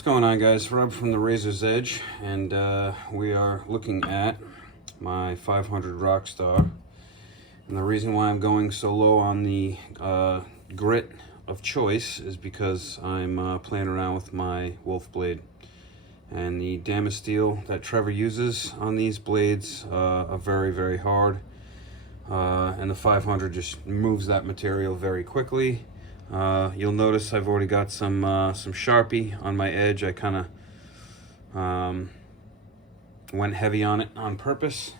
What's going on, guys? Rob from the Razor's Edge, and we are looking at my 500 Rockstar. And the reason why I'm going so low on the grit of choice is because I'm playing around with my WoolfBlade. And the damage steel that Trevor uses on these blades are very, very hard. And the 500 just moves that material very quickly. You'll notice I've already got some Sharpie on my edge. I kind of went heavy on it on purpose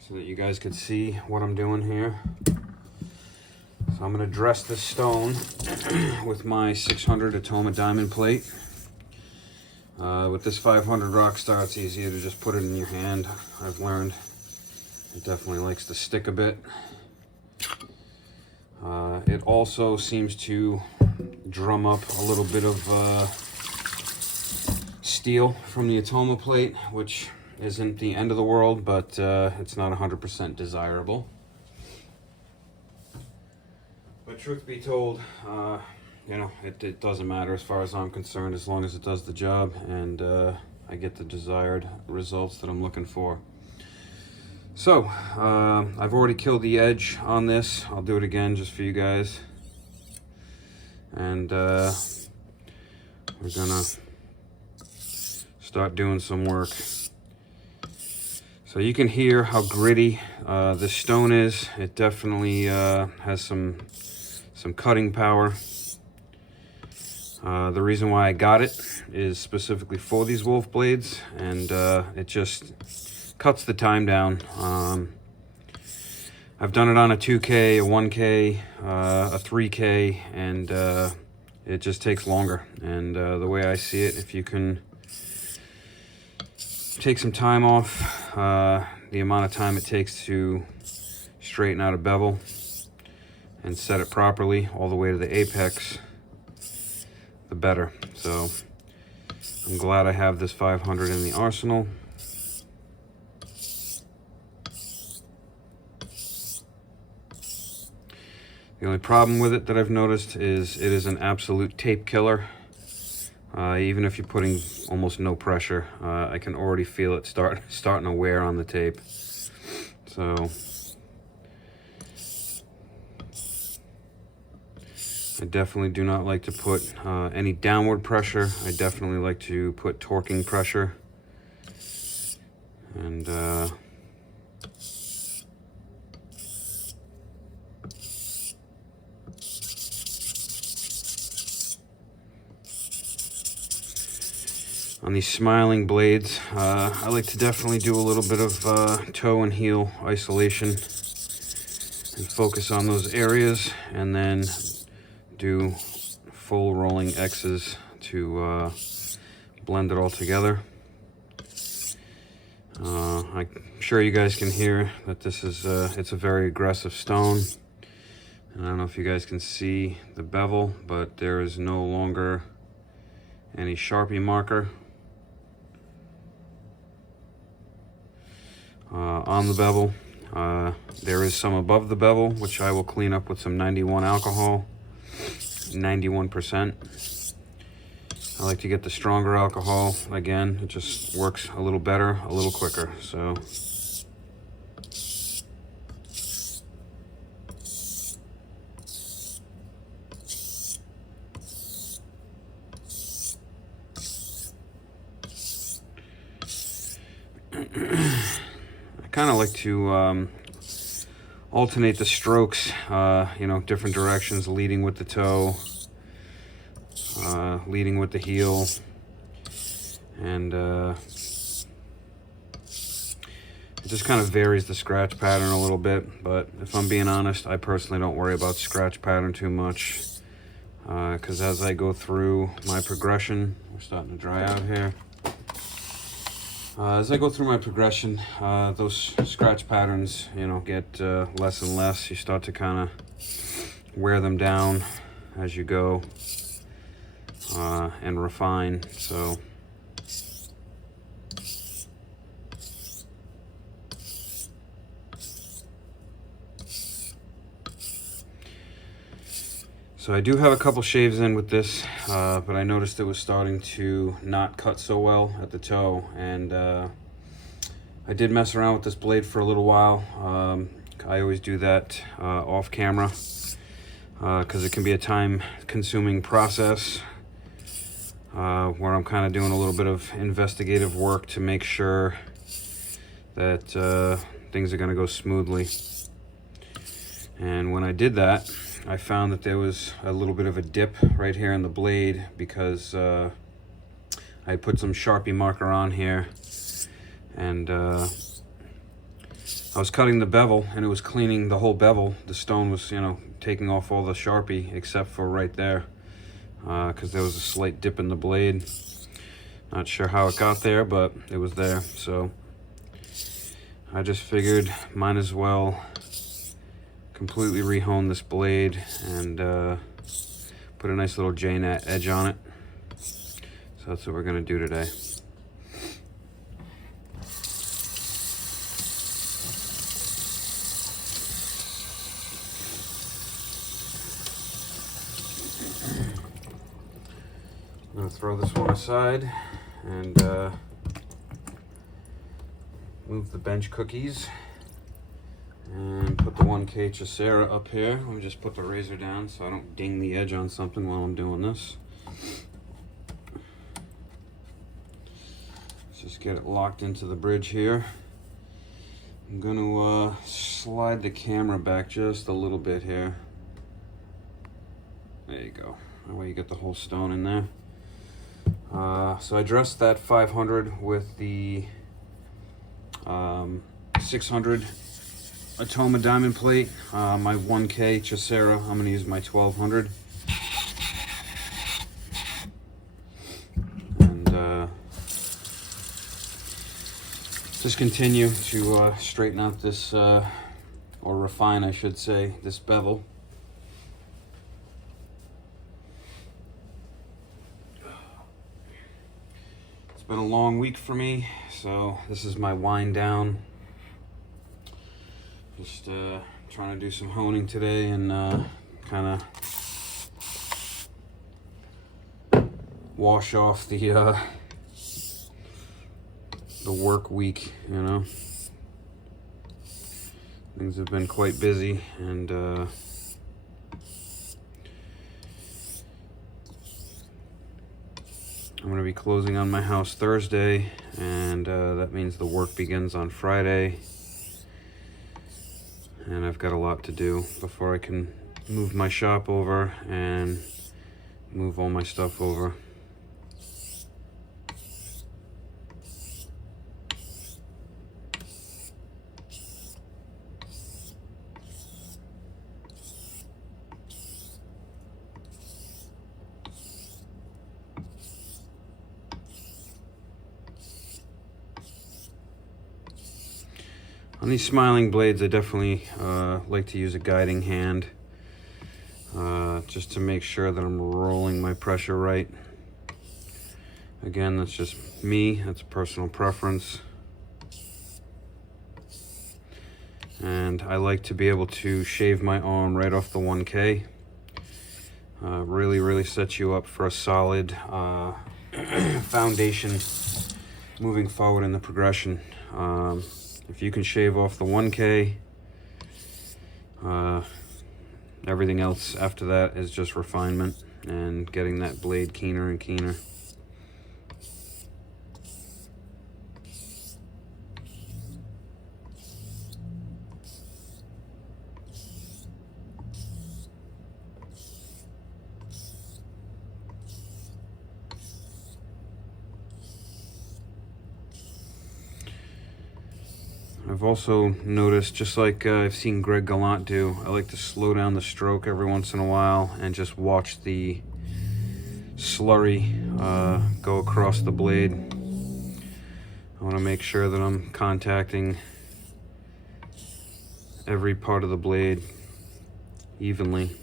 so that you guys could see what I'm doing here. So I'm going to dress this stone with my 600 Atoma diamond plate. With this 500 Rockstar, it's easier to just put it in your hand. I've learned it definitely likes to stick a bit. It also seems to drum up a little bit of steel from the Atoma plate, which isn't the end of the world, but it's not 100% desirable. But truth be told, you know, it doesn't matter as far as I'm concerned, as long as it does the job and I get the desired results that I'm looking for. So, I've already killed the edge on this. I'll do it again just for you guys. And we're gonna start doing some work. So you can hear how gritty this stone is. It definitely has some cutting power. The reason why I got it is specifically for these WoolfBlades, and it just cuts the time down. I've done it on a 2K, a 1K, a 3K, and it just takes longer. And the way I see it, if you can take some time off, the amount of time it takes to straighten out a bevel and set it properly all the way to the apex, the better. So I'm glad I have this 500 in the arsenal. The only problem with it that I've noticed is it is an absolute tape killer. Even if you're putting almost no pressure, I can already feel it starting to wear on the tape. So I definitely do not like to put any downward pressure. I definitely like to put torquing pressure. And on these smiling blades, I like to definitely do a little bit of toe and heel isolation and focus on those areas, and then do full rolling X's to blend it all together. I'm sure you guys can hear that this is it's a very aggressive stone. And I don't know if you guys can see the bevel, but there is no longer any Sharpie marker on the bevel. There is some above the bevel, which I will clean up with some 91 alcohol, 91%. I like to get the stronger alcohol. Again, it just works a little better, a little quicker. So I kind of like to alternate the strokes, you know, different directions, leading with the toe, leading with the heel, and it just kind of varies the scratch pattern a little bit. But if I'm being honest, I personally don't worry about scratch pattern too much, because as I go through my progression, we're starting to dry out here. As I go through my progression, those scratch patterns, you know, get less and less. You start to kind of wear them down as you go and refine. So So I do have a couple shaves in with this, but I noticed it was starting to not cut so well at the toe, and I did mess around with this blade for a little while. I always do that off camera because it can be a time-consuming process where I'm kind of doing a little bit of investigative work to make sure that things are going to go smoothly. And when I did that, I found that there was a little bit of a dip right here in the blade because I put some Sharpie marker on here, and I was cutting the bevel and it was cleaning the whole bevel. The stone was, you know, taking off all the Sharpie except for right there because there was a slight dip in the blade. Not sure how it got there, but it was there. So I just figured might as well completely rehone this blade and put a nice little Jnat edge on it. So that's what we're going to do today. I'm going to throw this one aside and move the bench cookies and put the 1K chera up here. Let me just put the razor down so I don't ding the edge on something while I'm doing this. Let's just get it locked into the bridge here. I'm going to slide the camera back just a little bit here. There you go. That way you get the whole stone in there. So I dressed that 500 with the 600 Atoma diamond plate. My 1K chera, I'm going to use my 1200. And just continue to straighten out this, or refine, I should say, this bevel. It's been a long week for me, so this is my wind down. Just trying to do some honing today and kind of wash off the work week, you know. Things have been quite busy, and I'm going to be closing on my house Thursday, and that means the work begins on Friday. And I've got a lot to do before I can move my shop over and move all my stuff over. On these smiling blades, I definitely like to use a guiding hand just to make sure that I'm rolling my pressure right. Again, that's just me, that's a personal preference. And I like to be able to shave my arm right off the 1K. Really sets you up for a solid foundation moving forward in the progression. If you can shave off the 1K, everything else after that is just refinement and getting that blade keener and keener. I've also noticed, just like I've seen Greg Gallant do, I like to slow down the stroke every once in a while and just watch the slurry go across the blade. I want to make sure that I'm contacting every part of the blade evenly.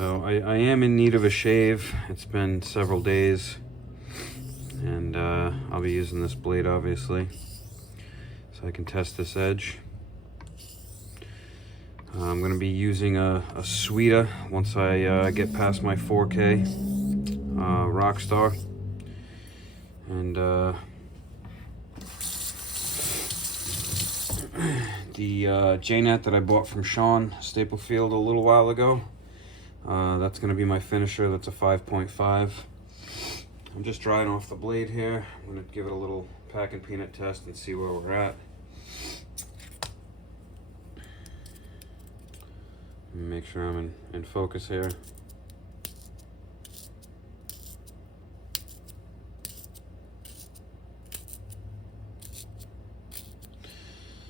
So I am in need of a shave. It's been several days, and I'll be using this blade obviously, so I can test this edge. I'm going to be using a Sweeta once I get past my 4K Rockstar, and the Jnat that I bought from Sean Staplefield a little while ago. That's going to be my finisher. That's a 5.5. I'm just drying off the blade here. I'm going to give it a little pack and peanut test and see where we're at. Make sure I'm in focus here.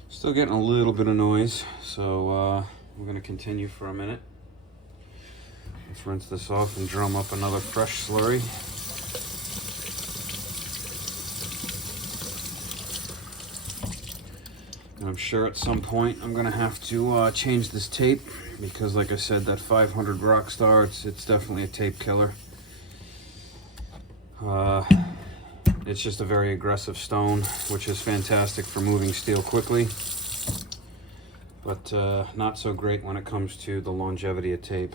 Still getting a little bit of noise, so we're going to continue for a minute. Let's rinse this off and drum up another fresh slurry. And I'm sure at some point I'm going to have to change this tape, because like I said, that 500 Rockstar, it's definitely a tape killer. It's just a very aggressive stone, which is fantastic for moving steel quickly, but not so great when it comes to the longevity of tape.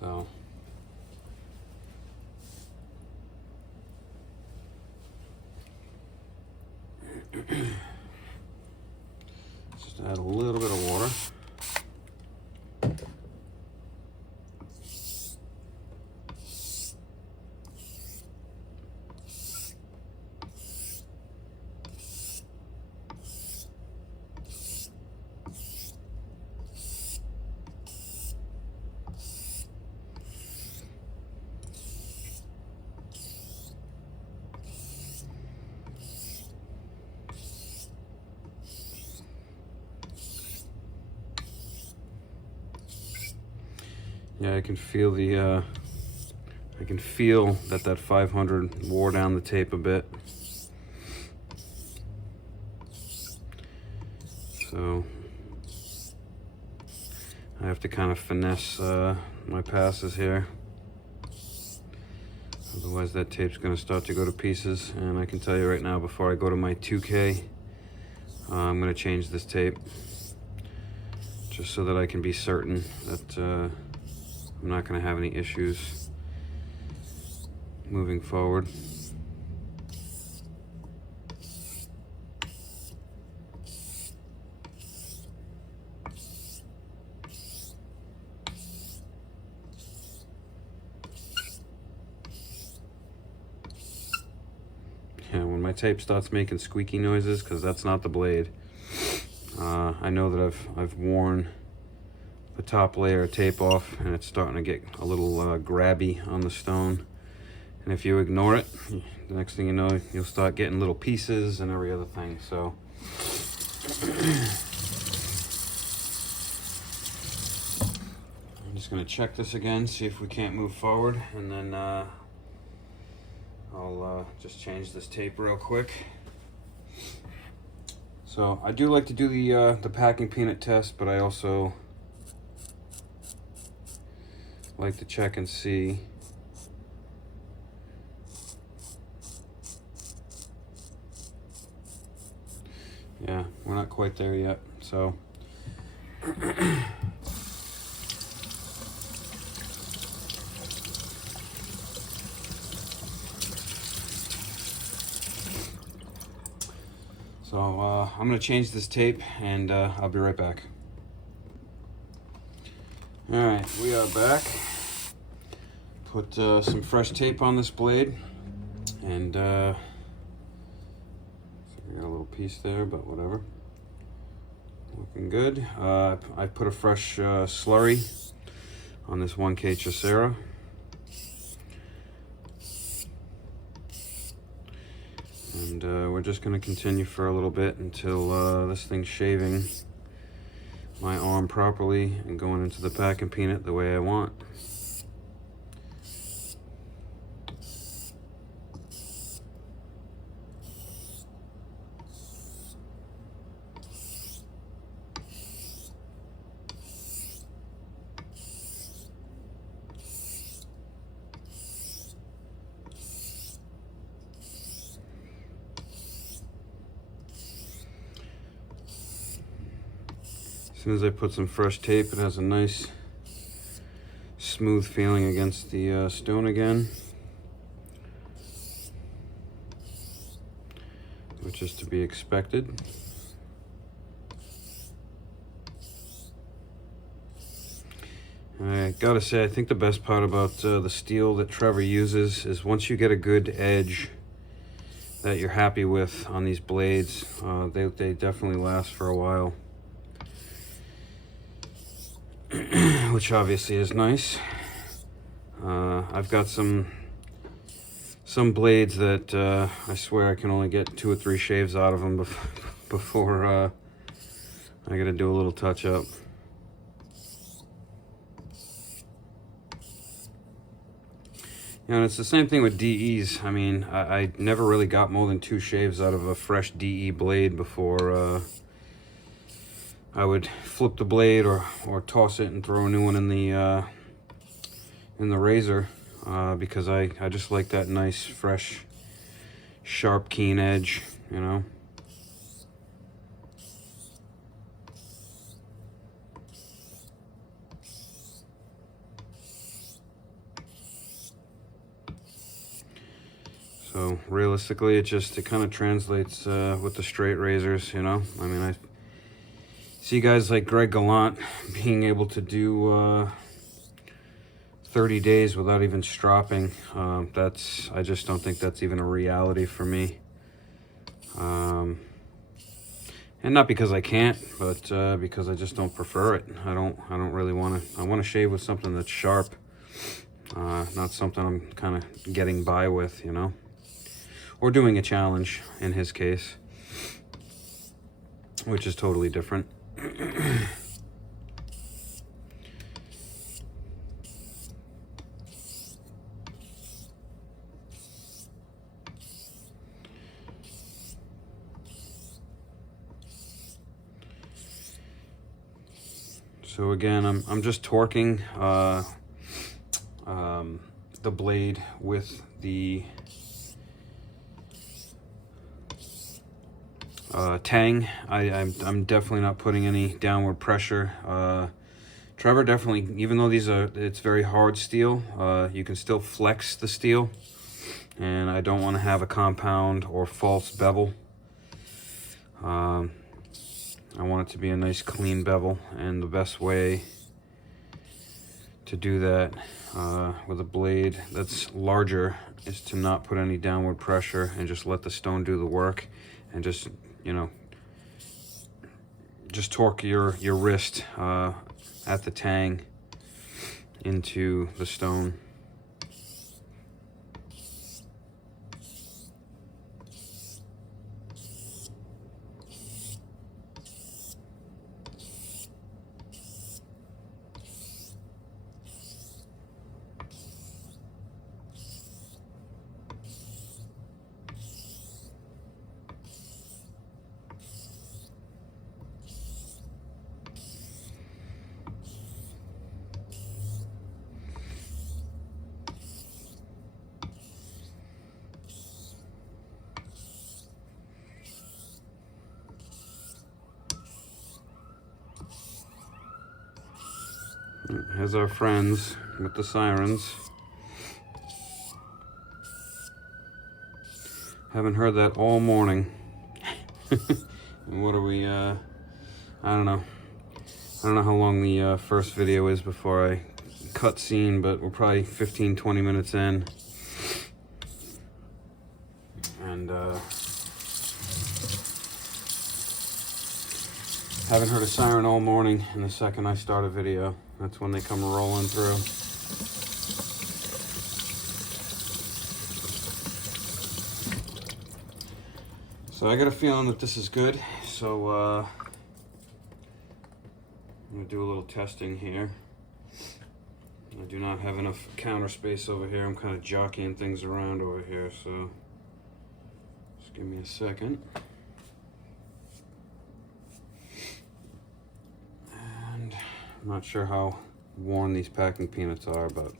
So just add a little bit of water. Yeah, I can feel that 500 wore down the tape a bit. So I have to kind of finesse my passes here. Otherwise that tape's going to start to go to pieces. And I can tell you right now, before I go to my 2K, I'm going to change this tape, just so that I can be certain that I'm not going to have any issues moving forward. Yeah, when my tape starts making squeaky noises, because that's not the blade, I know that I've worn the top layer of tape off, and it's starting to get a little grabby on the stone. And if you ignore it, the next thing you know, you'll start getting little pieces and every other thing. So I'm just going to check this again, see if we can't move forward, and then I'll just change this tape real quick. So I do like to do the packing peanut test, but I also like to check and see yeah, we're not quite there yet, so I'm gonna change this tape, and I'll be right back. All right, we are back. Put some fresh tape on this blade, and I got a little piece there, but whatever. Looking good. I put a fresh slurry on this 1K chera. And we're just going to continue for a little bit until this thing's shaving my arm properly and going into the pack and peanut the way I want. soon as I put some fresh tape, it has a nice smooth feeling against the stone again, which is to be expected. I gotta say, I think the best part about the steel that Trevor uses is once you get a good edge that you're happy with on these blades, they definitely last for a while. Which obviously is nice. I've got some blades that I swear I can only get 2 or 3 shaves out of them before I gotta do a little touch up. And it's the same thing with DEs. I mean, I never really got more than 2 shaves out of a fresh DE blade before I would flip the blade or toss it and throw a new one in the razor, because I just like that nice, fresh, sharp, keen edge, you know. So realistically, it kind of translates with the straight razors, you know. I mean, I see guys like Greg Gallant being able to do 30 days without even stropping. I just don't think that's even a reality for me. And not because I can't, but because I just don't prefer it. I don't really want to. I want to shave with something that's sharp, not something I'm kind of getting by with, you know. Or doing a challenge in his case, which is totally different. So again, I'm just torquing the blade with the tang. I'm definitely not putting any downward pressure. Trevor definitely, even though it's very hard steel, you can still flex the steel, and I don't want to have a compound or false bevel. I want it to be a nice clean bevel, and the best way to do that with a blade that's larger is to not put any downward pressure and just let the stone do the work, and just, you know, just torque your wrist at the tang into the stone. Here's our friends with the sirens. Haven't heard that all morning. What are we, I don't know. I don't know how long the first video is before I cut scene, but we're probably 15-20 minutes in. And haven't heard a siren all morning, and the second I start a video, that's when they come rolling through. So I got a feeling that this is good. So I'm gonna do a little testing here. I do not have enough counter space over here. I'm kind of jockeying things around over here, so just give me a second. And I'm not sure how worn these packing peanuts are, but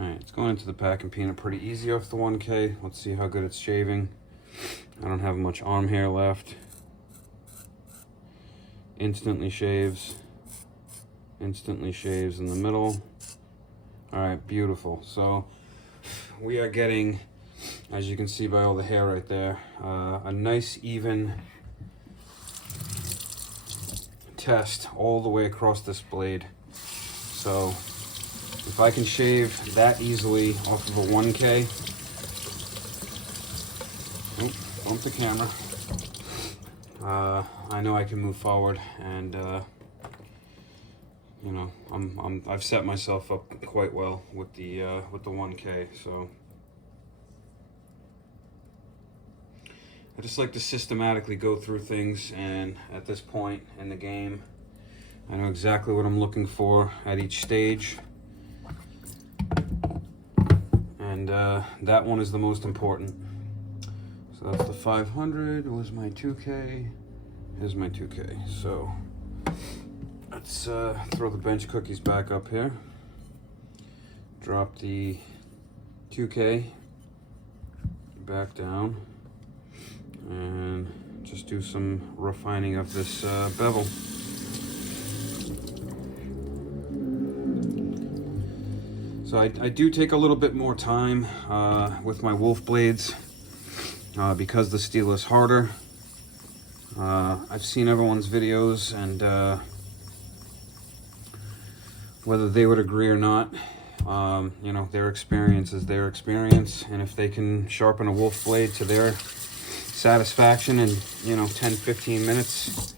Alright, it's going into the packing peanut pretty easy off the 1K. Let's see how good it's shaving. I don't have much arm hair left. Instantly shaves. Instantly shaves in the middle. Alright, beautiful. So we are getting, as you can see by all the hair right there, a nice even test all the way across this blade. So if I can shave that easily off of a 1K, bump the camera, I know I can move forward, and you know, I've set myself up quite well with the 1K. So I just like to systematically go through things, and at this point in the game, I know exactly what I'm looking for at each stage, and that one is the most important. So that's the 500. Was my 2K? Here's my 2K. So let's throw the bench cookies back up here. Drop the 2K back down, and just do some refining of this bevel. So I do take a little bit more time with my WoolfBlades because the steel is harder. I've seen everyone's videos, and whether they would agree or not, you know, their experience is their experience, and if they can sharpen a WoolfBlade to their satisfaction in, you know, 10-15 minutes,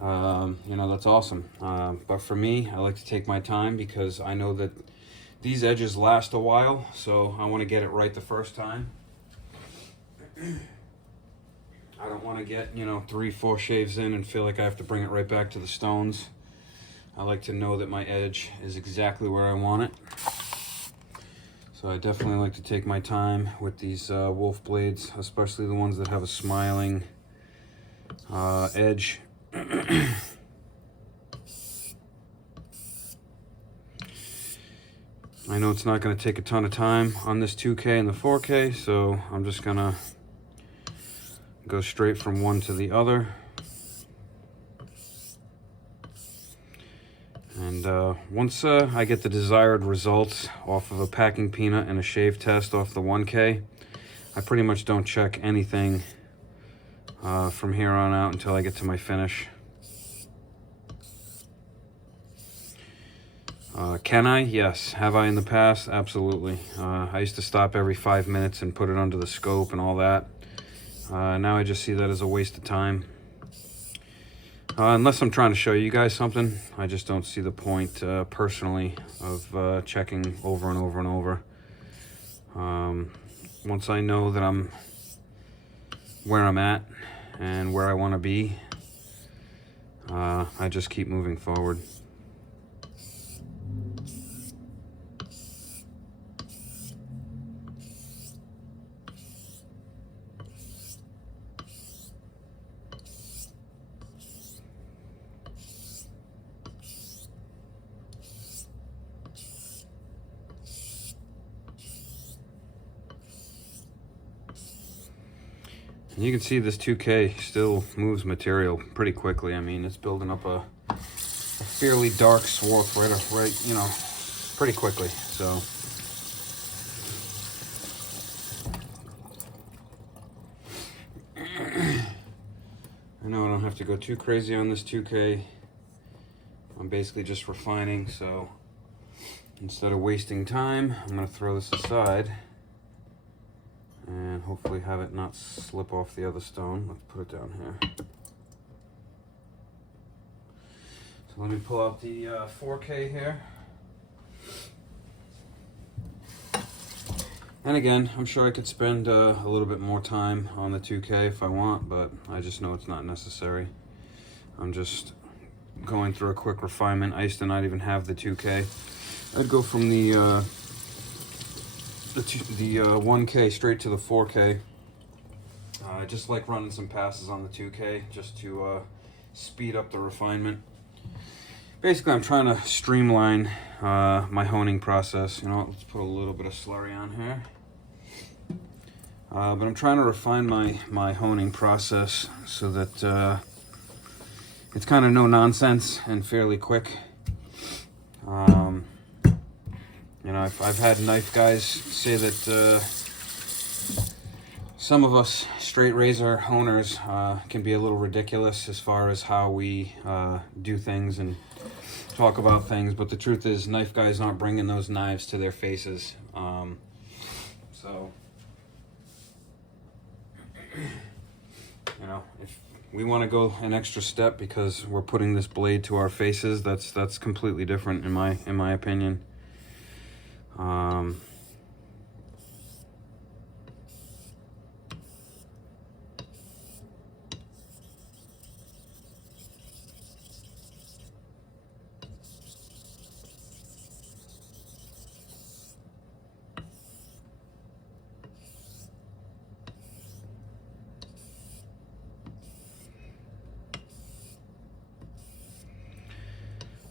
you know, that's awesome. But for me, I like to take my time because I know that these edges last a while, so I want to get it right the first time. I don't want to get, you know, 3-4 shaves in and feel like I have to bring it right back to the stones. I like to know that my edge is exactly where I want it. So I definitely like to take my time with these WoolfBlades, especially the ones that have a smiling edge. I know it's not going to take a ton of time on this 2K and the 4K, so I'm just going to go straight from one to the other. And once I get the desired results off of a packing peanut and a shave test off the 1K, I pretty much don't check anything from here on out until I get to my finish. Can I? Yes. Have I in the past? Absolutely. I used to stop every 5 minutes and put it under the scope and all that. Now I just see that as a waste of time. Unless I'm trying to show you guys something, I just don't see the point personally of checking over and over and over. Once I know that I'm where I'm at and where I want to be, I just keep moving forward. And you can see this 2K still moves material pretty quickly. I mean, it's building up a fairly dark swath right, you know, pretty quickly. So I know I don't have to go too crazy on this 2K. I'm basically just refining, so instead of wasting time, I'm going to throw this aside and hopefully have it not slip off the other stone. Let's put it down here. So let me pull out the 4K here. And again, I'm sure I could spend a little bit more time on the 2K if I want, but I just know it's not necessary. I'm just going through a quick refinement. I used to not even have the 2K. I'd go from the 1K straight to the 4K. I just like running some passes on the 2K just to speed up the refinement. basically I'm trying to streamline my honing process. You know, let's put a little bit of slurry on here. But I'm trying to refine my honing process so that it's kind of no nonsense and fairly quick. You know, I've had knife guys say that some of us straight razor honers can be a little ridiculous as far as how we do things and talk about things, but the truth is knife guys aren't bringing those knives to their faces. So, you know, if we want to go an extra step because we're putting this blade to our faces, that's completely different in my opinion.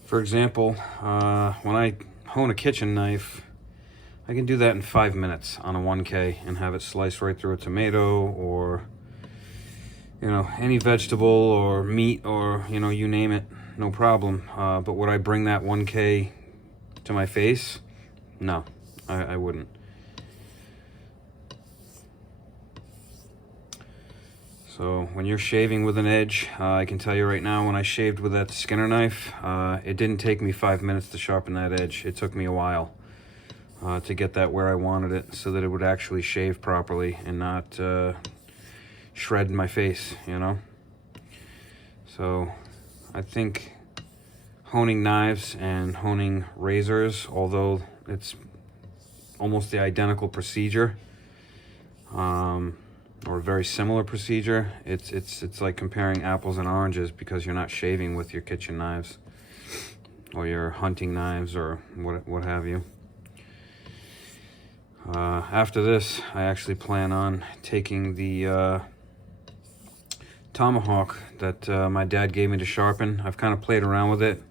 For example, when I hone a kitchen knife, I can do that in 5 minutes on a 1K and have it slice right through a tomato or, you know, any vegetable or meat or, you know, you name it, no problem. But would I bring that 1K to my face? No, I wouldn't. So when you're shaving with an edge, I can tell you right now, when I shaved with that Skinner knife, it didn't take me 5 minutes to sharpen that edge. It took me a while to get that where I wanted it so that it would actually shave properly and not shred my face, you know? So I think honing knives and honing razors, although it's almost the identical procedure, or a very similar procedure, it's like comparing apples and oranges because you're not shaving with your kitchen knives or your hunting knives or what have you. After this, I actually plan on taking the tomahawk that my dad gave me to sharpen. I've kind of played around with it.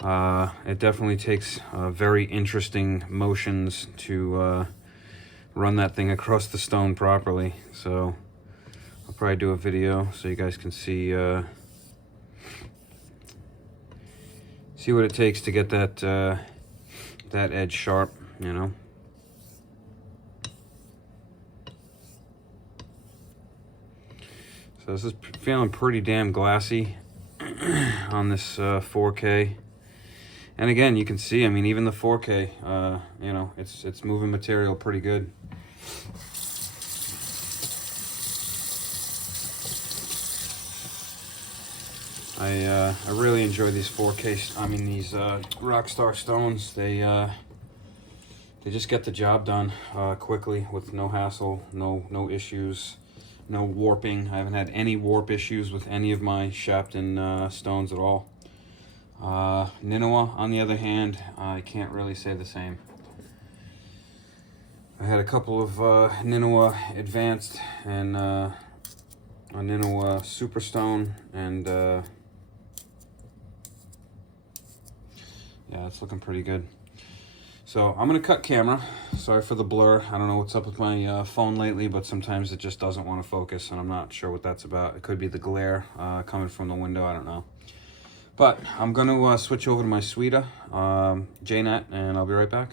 It definitely takes very interesting motions to run that thing across the stone properly. So I'll probably do a video so you guys can see what it takes to get that that edge sharp, you know. So this is feeling pretty damn glassy on this 4K. And again, you can see, I mean, even the 4K, you know, it's moving material pretty good. I really enjoy these 4K, I mean, these Rockstar stones. They just get the job done quickly with no hassle, no issues. No warping. I haven't had any warp issues with any of my Shapton stones at all. Ninawa, on the other hand, I can't really say the same. I had a couple of Ninawa Advanced and a Ninawa Superstone, and yeah, it's looking pretty good. So I'm gonna cut camera. Sorry for the blur. I don't know what's up with my phone lately, but sometimes it just doesn't want to focus, and I'm not sure what that's about. It could be the glare coming from the window. I don't know. But I'm gonna switch over to my Sweeta Jnat, and I'll be right back.